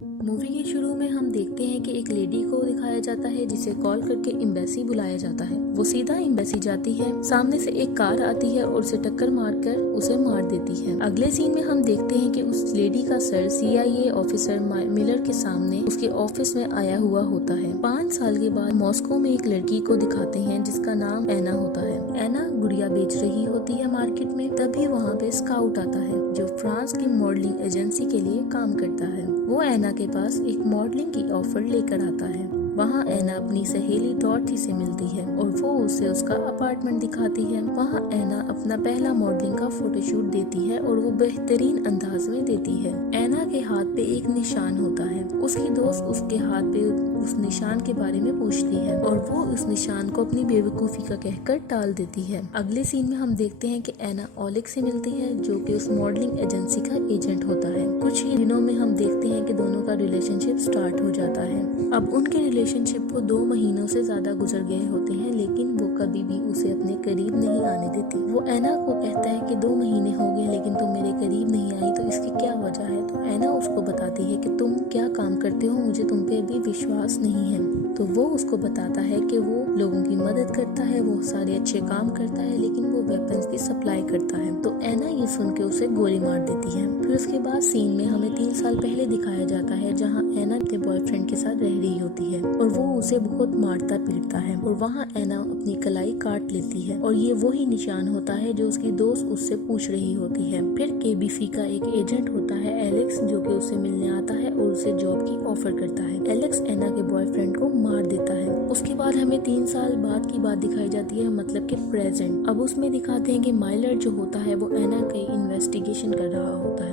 Movie के शुरू में हम देखते हैं कि एक लेडी को दिखाया जाता है जिसे कॉल करके एम्बेसी बुलाया जाता है। वो सीधा एम्बेसी जाती है, सामने से एक कार आती है और उसे टक्कर मारकर उसे मार देती है। अगले सीन में हम देखते हैं कि उस लेडी का सर CIA ऑफिसर मिलर के सामने उसके ऑफिस में आया हुआ होता है। 5 साल के बाद मॉस्को में एक लड़की को दिखाते हैं जिसका नाम एना होता है। एना गुड़िया बेच रही होती है मार्केट में, तभी वहाँ पे स्काउट आता है जो फ्रांस की मॉडलिंग एजेंसी के लिए काम करता है। वो एना के पास एक मॉडलिंग की ऑफर लेकर आता है। वहाँ एना अपनी सहेली डॉर्थी से मिलती है और वो उसे उसका अपार्टमेंट दिखाती है। वहाँ एना अपना पहला मॉडलिंग का फोटोशूट देती है और वो बेहतरीन अंदाज में देती है। एना के हाथ पे एक निशान होता है। उसकी दोस्त उसके हाथ पे उस निशान के बारे में पूछती है और वो उस निशान को अपनी बेवकूफ़ी का कहकर टाल देती है। अगले सीन में हम देखते हैं कि एना ओलेग से मिलती है जो कि उस मॉडलिंग एजेंसी का एजेंट होता है। कुछ ही दिनों में हम देखते हैं कि दोनों का रिलेशनशिप स्टार्ट हो जाता है। अब उनके रिलेशनशिप को 2 महीनों से ज्यादा गुजर गए होते हैं, लेकिन वो कभी भी उसे अपने करीब नहीं आने देती। वो एना को कहता है कि 2 महीने हो गए लेकिन तुम मेरे करीब नहीं आई, तो इसकी क्या वजह है। तो एना उसको बताती है कि तुम क्या काम करते हो, मुझे तुम पे अभी विश्वास नहीं है। तो वो उसको बताता है कि वो लोगों की मदद करता है, वो सारे अच्छे काम करता है, लेकिन वो वेपन्स भी सप्लाई करता है। तो एना ये सुन के उसे गोली मार देती है। फिर उसके बाद सीन में हमें 3 साल पहले दिखाया जाता है जहाँ एना अपने बॉयफ्रेंड के साथ रह रही होती है और वो उसे बहुत मारता पीटता है और वहाँ एना अपनी कलाई काट लेती है और ये वही निशान होता है जो उसकी दोस्त उससे पूछ रही होती है। फिर KBC का एक एजेंट होता है एलेक्स, जो कि उससे मिलने आता है और उसे जॉब की ऑफर करता है। एलेक्स एना के बॉयफ्रेंड को मार देता है। उसके बाद हमें 3 साल बाद की बात दिखाई जाती है, मतलब कि प्रेजेंट। अब उसमें दिखाते हैं कि माइलर जो होता है वो एना की इन्वेस्टिगेशन कर रहा होता है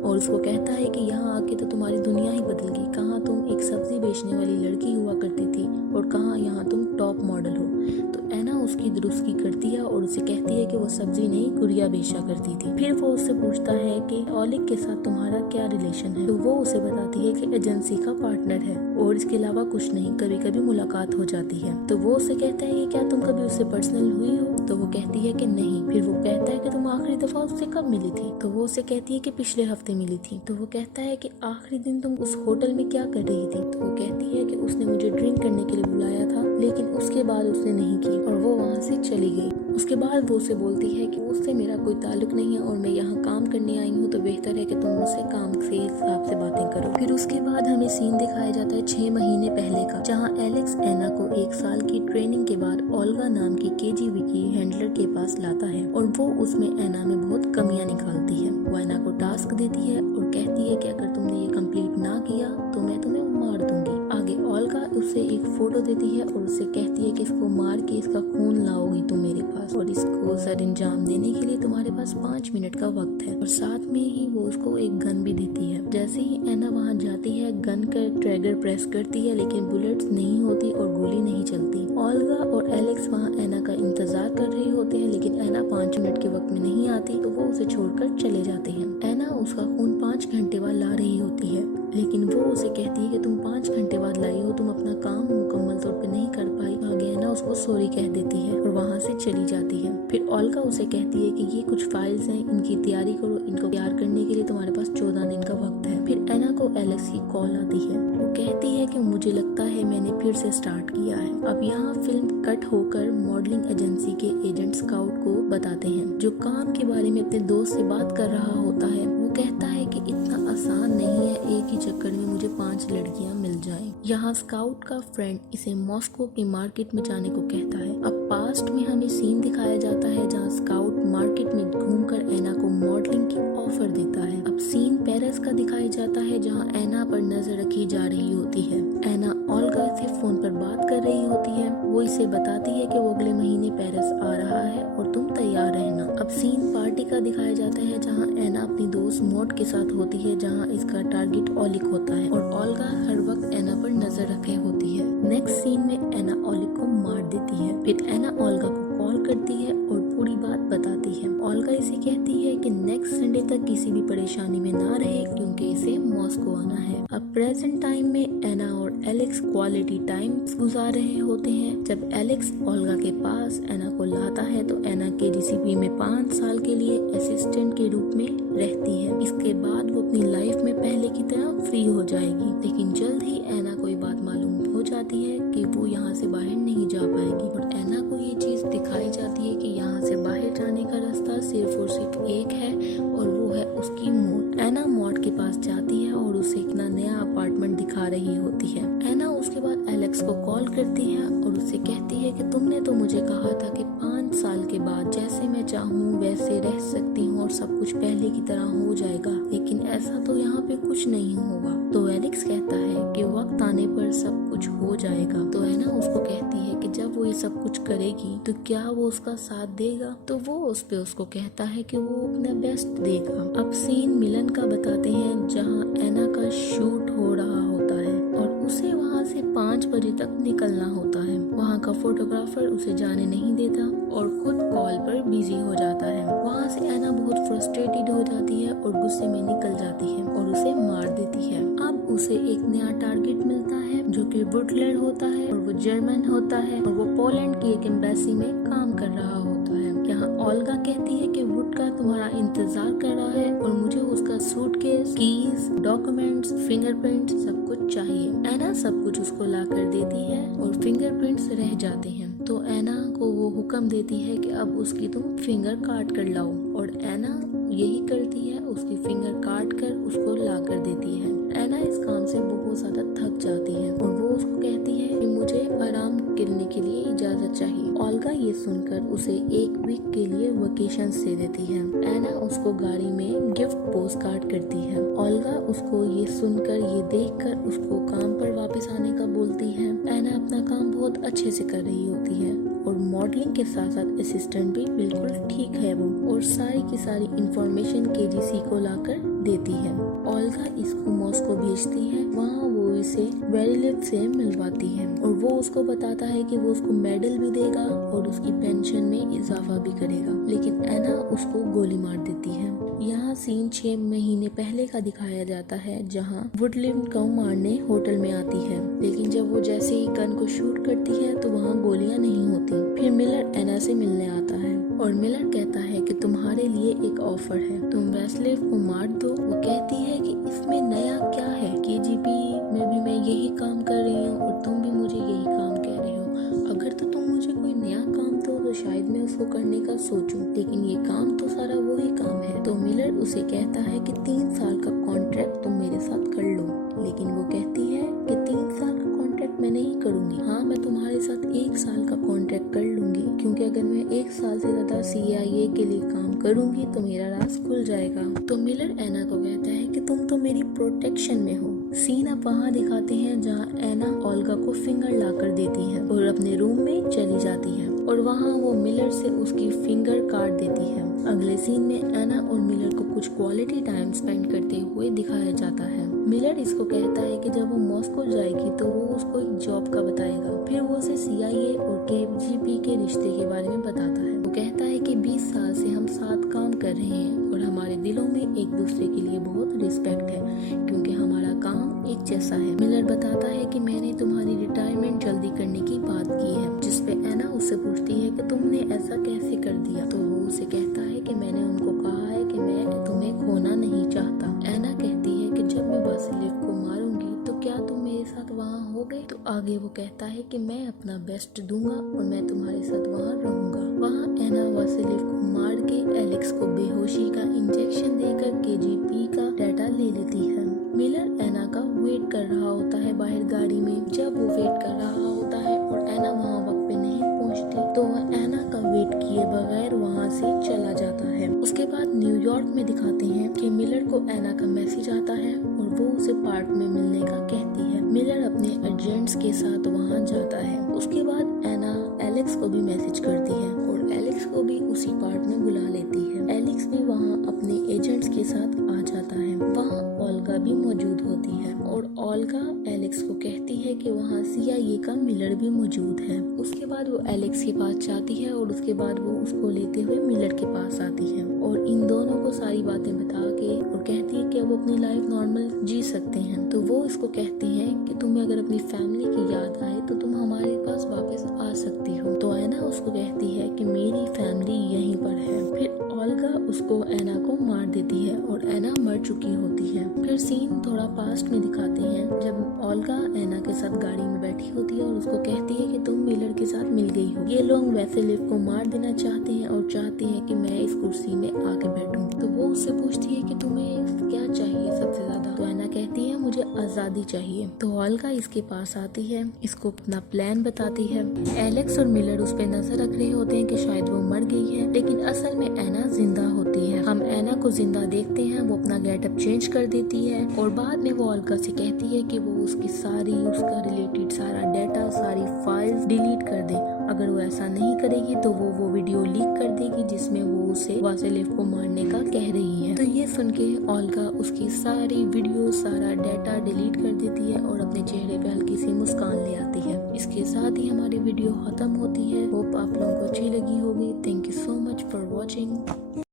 और उसको कहता है कि यहाँ आके तो तुम्हारी दुनिया ही बदल गई। कहाँ तुम एक सब्जी बेचने वाली लड़की हुआ करती थी और कहाँ यहाँ तुम टॉप मॉडल हो। तो एना उसकी दुरुस्ती करती है और उसे कहती है कि वो सब्जी नहीं गुड़िया बेचा करती थी। फिर वो उससे पूछता है कि ओलेग के साथ तुम्हारा क्या रिलेशन है। तो वो उसे बताती है कि एजेंसी का पार्टनर है और इसके अलावा कुछ नहीं, कभी कभी मुलाकात हो जाती है। तो वो उससे कहता है कि क्या तुम कभी उससे पर्सनल हुई हो। तो वो कहती है कि नहीं। फिर वो कहता है कि तुम आखिरी दफा उससे कब मिली थी। तो वो उससे कहती है कि पिछले हफ्ते मिली थी। तो वो कहता है कि आखिरी दिन तुम उस होटल में क्या कर रही थी। तो वो कहती है कि उसने मुझे ड्रिंक करने के लिए बुलाया था, लेकिन उसके बाद उसने नहीं की और वो वहाँ से चली गई। उसके बाद वो उसे बोलती है कि उससे मेरा कोई ताल्लुक नहीं है और मैं यहाँ काम करने आई हूँ, तो बेहतर है कि तुम मुझसे काम के हिसाब से बातें करो। फिर उसके बाद हमें सीन दिखाया जाता है 6 महीने पहले का, जहाँ एलेक्स एना को 1 साल की ट्रेनिंग के बाद ओल्गा नाम की KGB की हैंडलर के पास लाता है और वो उसमें एना में बहुत कमियां निकालती है। वो एना को टास्क देती है और कहती है कि अगर तुमने ये कंप्लीट ना किया तो मैं तुम्हें मार दूंगी। आगे ओल्गा उसे एक फोटो देती है और उससे कहती है कि इसको मार के इसका खून लाओगी तुम मेरे पास और इसको सरंजाम देने के लिए तुम्हारे पास 5 मिनट का वक्त है। और साथ में ही वो उसको एक गन भी देती है। जैसे ही एना वहाँ जाती है, गन का ट्रिगर प्रेस करती है, लेकिन बुलेट्स नहीं होती और गोली नहीं चलती। ओल्गा और एलेक्स वहाँ एना का इंतजार कर रहे होते हैं, लेकिन एना 5 मिनट के वक्त में नहीं आती, तो वो उसे छोड़कर चले जाते हैं। एना उसका खून 5 घंटे बाद ला रही होती है, लेकिन वो उसे कहती है कि तुम 5 घंटे बाद लाई हो, तुम अपना काम मुकम्मल तौर पे नहीं कर पाई। आगे एना उसको सॉरी कह देती है और वहाँ से चली जाती है। फिर ओल्गा उसे कहती है कि ये कुछ फाइल्स हैं, इनकी तैयारी करो, इनको तैयार करने के लिए तुम्हारे पास 14 दिन का वक्त है। फिर एना को एलेक्स की कॉल आती है। वो कहती है कि मुझे लगता है मैंने फिर से स्टार्ट किया है। अब यहाँ फिल्म कट होकर मॉडलिंग एजेंसी के एजेंट स्काउट को बताते हैं, जो काम के बारे में अपने दोस्त से बात कर रहा होता है। वो कहता है कि इतना आसान नहीं है एक ही चक्कर में मुझे 5 लड़कियां मिल जाएं। यहाँ स्काउट का फ्रेंड इसे मॉस्को की मार्केट में जाने को कहता है। अब पास्ट में हमें सीन दिखाया जाता है जहाँ स्काउट मार्केट में घूमकर एना को मॉडलिंग की ऑफर देता है। अब सीन पेरिस का दिखाया जाता है जहाँ एना पर नजर रखी जा रही होती है। एना ओल्गा से फोन पर बात कर रही होती है। वो इसे बताती है कि वो अगले महीने पेरिस आ रहा है और तुम तैयार रहना। अब सीन पार्टी का दिखाया जाता है जहाँ एना अपनी दोस्त मॉड के साथ होती है, जहाँ इसका टारगेट ओलेग होता है और ओल्गा हर वक्त एना पर नजर रखे होती है। नेक्स्ट सीन में एना ओलेग को मार देती है। फिर एना ओल्गा को कॉल करती है और पूरी बात बताती है। ओल्गा इसे कहती है कि नेक्स्ट संडे तक किसी भी परेशानी में ना रहे क्योंकि इसे मॉस्को आना है। अब प्रेजेंट टाइम में एना और एलेक्स क्वालिटी टाइम गुजार रहे होते हैं। जब एलेक्स ओल्गा के पास एना को लाता है तो एना KGCP में 5 साल के लिए असिस्टेंट के रूप में रहती है। इसके बाद वो अपनी लाइफ में पहले की तरह फ्री हो जाएगी, लेकिन जल्द ही एना को ये बात मालूम हो जाती है कि वो यहाँ से बाहर नहीं जा पाएगी। और एना को ये चीज दिखाई जाती है कि यहाँ से बाहर जाने का रास्ता सिर्फ और सिर्फ एक है और वो है उसकी मौत। एना मौत के पास जाती है और उसे एक नया अपार्टमेंट दिखा रही होती है। एना उसके बाद एलेक्स को कॉल करती है और उसे कहती है कि तुमने तो मुझे कहा था कि 5 साल के बाद जैसे मैं चाहूँ वैसे रह सकती हूँ और सब कुछ पहले की तरह हो जाएगा, लेकिन ऐसा तो यहाँ पे कुछ नहीं होगा। तो एलेक्स कहता है कि वक्त आने पर सब कुछ हो जाएगा। तो एना उसको कहती है कि जब वो ये सब कुछ करेगी तो क्या वो उसका साथ देगा। तो वो उसको कहता है कि वो अपना बेस्ट देगा। अब सीन मिलन का बताते हैं जहाँ एना का शूट हो रहा होता है और उसे वहाँ से 5 बजे तक निकलना होता है। वहाँ का फोटोग्राफर उसे जाने नहीं देता और खुद कॉल पर बिजी हो जाता है। वहाँ से एना बहुत फ्रस्ट्रेटेड हो जाती है और गुस्से में निकल जाती है और उसे मार देती है। अब उसे एक नया टारगेट मिलता है जो कि बुटलर होता है और वो जर्मन होता है और वो पोलैंड की एक एम्बेसी में काम कर रहा होता है। यहाँ ओल्गा कहती है कि वुड का तुम्हारा इंतजार कर रहा है और मुझे उसका सूटकेस, कीज, डॉक्यूमेंट्स, फिंगरप्रिंट्स सब कुछ चाहिए। एना सब कुछ उसको ला कर देती है और फिंगरप्रिंट्स रह जाते हैं। तो एना को वो हुक्म देती है कि अब उसकी तुम फिंगर काट कर लाओ और एना यही करती है, उसकी फिंगर काट कर उसको ला कर देती है। एना इस काम से बहुत ज्यादा थक जाती है और वो उसको कहती है कि मुझे आराम करने के लिए इजाजत चाहिए। ओल्गा ये सुनकर उसे 1 वीक के लिए वेकेशन दे देती है। एना उसको गाड़ी में गिफ्ट पोस्ट कार्ड करती है। ओल्गा उसको ये सुनकर, ये देखकर उसको काम पर वापस आने का बोलती है। एना अपना काम बहुत अच्छे से कर रही होती है और मॉडलिंग के साथ साथ असिस्टेंट भी बिल्कुल ठीक है वो, और सारी की सारी इंफॉर्मेशन KGC को लाकर देती है। ओल्गा इसको मॉस्को भेजती है, वहाँ वो इसे वेरिलिव से मिलवाती है और वो उसको बताता है कि वो उसको मेडल भी देगा और उसकी पेंशन में इजाफा भी करेगा, लेकिन एना उसको गोली मार देती है। यहाँ सीन 6 महीने पहले का दिखाया जाता है जहाँ वुडलिव को मारने होटल में आती है, लेकिन जब वो जैसे ही गन को शूट करती है तो वहाँ गोलियां नहीं होती। फिर मिलर एना से मिलने आता है और मिलर कहता है कि तुम्हारे लिए एक ऑफर है, तुम वेस्लेव को मार दो। वो कहती है कि इसमें नया क्या है, KGP में भी मैं यही काम कर रही हूँ और तुम भी मुझे यही काम कह रहे हो। अगर तो तुम मुझे कोई नया काम दो तो शायद मैं उसको करने का सोचूं, लेकिन ये काम तो सारा वही काम है। तो मिलर उसे कहता है कि 3 साल का कॉन्ट्रैक्ट तुम मेरे साथ कर लो, लेकिन वो कहती है कि 3 साल का कॉन्ट्रैक्ट मैं नहीं करूंगी। हाँ, मैं तुम्हारे साथ 1 साल का कॉन्ट्रैक्ट कर लूंगी, क्योंकि अगर मैं 1 साल से ज्यादा CIA के लिए काम करूंगी तो मेरा राज खुल जाएगा। तो मिलर एना को कहता है कि तुम तो मेरी प्रोटेक्शन में हो। सीन अब वहाँ दिखाते हैं जहाँ एना ओल्गा को फिंगर लाकर देती है और अपने रूम में चली जाती है और वहाँ वो मिलर से उसकी फिंगर काट देती है। अगले सीन में एना और मिलर को कुछ क्वालिटी टाइम स्पेंड करते हुए दिखाया जाता है। मिलर इसको कहता है कि जब वो मॉस्को जाएगी तो वो उसको एक जॉब का बताएगा। फिर वो उसे CIA और KGP के रिश्ते के बारे में बताता है। वो कहता है कि 20 साल से हम साथ काम कर रहे हैं और हमारे दिलों में एक दूसरे के लिए बहुत रिस्पेक्ट है क्योंकि हमारा काम एक जैसा है। मिलर बताता है कि मैंने तुम्हारी रिटायरमेंट जल्दी करने की बात की है, जिसपे एना उससे पूछती है कि तुमने ऐसा कैसे कर दिया। तो वो उसे कहता है कि मैंने उनको कहा है कि मैं तुम्हें खोना नहीं चाहता। एना कहती है कि जब मैं वासिलिव को मारूंगी तो क्या तुम मेरे साथ वहाँ होगे। तो आगे वो कहता है कि मैं अपना बेस्ट दूंगा और मैं तुम्हारे साथ वहाँ रहूंगा। वहाँ एना वासिलिव को मार के एलेक्स को बेहोशी का इंजेक्शन देकर KGP का डाटा ले लेती है। मिलर एना का वेट कर रहा होता है बाहर गाड़ी में। जब वो वेट कर रहा होता है और एना वहाँ वक्त पे नहीं पहुँचती तो वह एना का वेट किए बगैर वहाँ से चला जाता है। उसके बाद न्यूयॉर्क में दिखाते हैं कि मिलर को एना का मैसेज आता है और वो उसे पार्क में मिलने का कहती है। मिलर अपने एजेंट्स के साथ वहाँ जाता है। उसके बाद एना एलेक्स को भी मैसेज करती है और एलेक्स को भी उसी पार्क में बुला लेती है। एलेक्स भी वहाँ अपने एजेंट्स के साथ आ जाता है। वहाँ ओल्गा भी मौजूद होती है और ओल्गा एलेक्स को कहती है कि वहाँ CIA का मिलर भी मौजूद है। उसके बाद वो एलेक्स के पास जाती है और उसके बाद वो उसको लेते हुए मिलर के पास आती है और इन दोनों को सारी बातें बता के और कहती है कि वो अपनी लाइफ नॉर्मल जी सकते हैं। तो वो इसको कहती हैं कि तुम्हें अगर अपनी फैमिली की याद आए तो तुम हमारे पास वापस आ सकती हो। तो एना उसको कहती है कि मेरी फैमिली यहीं पर है। फिर ओल्गा उसको एना को मार देती है और एना मर चुकी होती है। फिर सीन थोड़ा पास्ट में दिखाते हैं जब ओल्गा एना के साथ गाड़ी में बैठी होती है और उसको कहती है कि तुम मिलर के साथ मिल गई हो। ये लोग वैसेलिफ को मार देना चाहते हैं और चाहते हैं कि मैं इस कुर्सी में आके बैठूं। तो वो उससे पूछती है कि तुम्हें क्या चाहिए सबसे ज्यादा। तो एना कहती है मुझे आजादी चाहिए। तो ओल्गा इसके पास आती है, इसको अपना प्लान बताती है। एलेक्स और मिलर उस पे नजर रख रहे होते हैं कि शायद वो मर गई है, लेकिन असल में एना जिंदा होती है। हम एना को जिंदा देखते हैं, वो अपना गेटअप चेंज कर देती है और बाद में वो ओल्गा से कहती है कि वो उसकी उसका रिलेटेड सारा डाटा, सारी फाइल्स डिलीट कर दे। अगर वो ऐसा नहीं करेगी तो वो वीडियो लीक कर देगी जिसमें वो उसे वासेलिफ को मारने का कह रही है। तो ये सुन के ओल्गा उसकी सारी वीडियो, सारा डाटा डिलीट कर देती है और अपने चेहरे पे हल्की सी मुस्कान ले आती है। इसके साथ ही हमारी वीडियो खत्म होती है। होप आप लोगों को अच्छी लगी होगी। Thank you so much for watching.